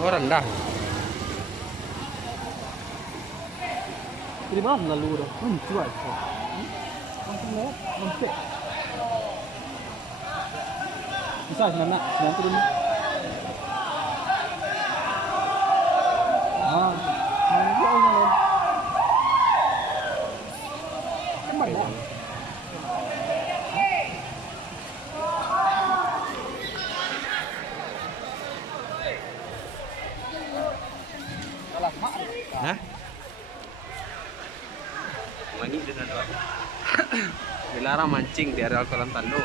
Oh rendah. Dari mana lalu dah? Mencuat. Langsung lewat, lempek. Bisa senang turun. Ah, dia orang lain. Kemana dah? Alah, mak. Hah? Mangi dengan Dilarang mancing di areal Gorontalo.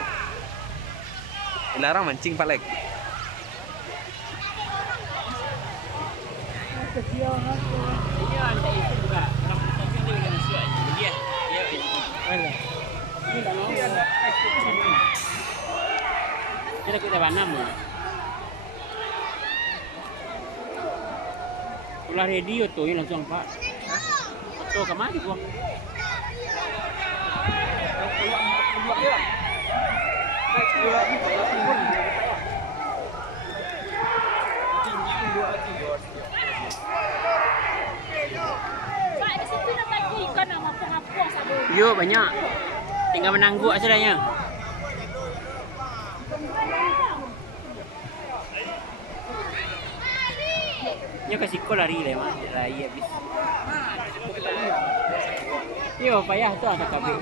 Dilarang mancing Pak Lek. Iya, ada itu juga. Orang potongnya dia udah masuk aja. Dia Ada. ini enggak mau. Kita kita banam. Ulah radio tuh ini langsung Pak. Foto ke mana gua? Pak, di situ nak bagi ikan nak ngapung-ngapung saja. Yo banyak. Tinggal menangguk asalnya. Yo kasih kau lari lah mah, lari habis. Yo payah tu angkat kabel.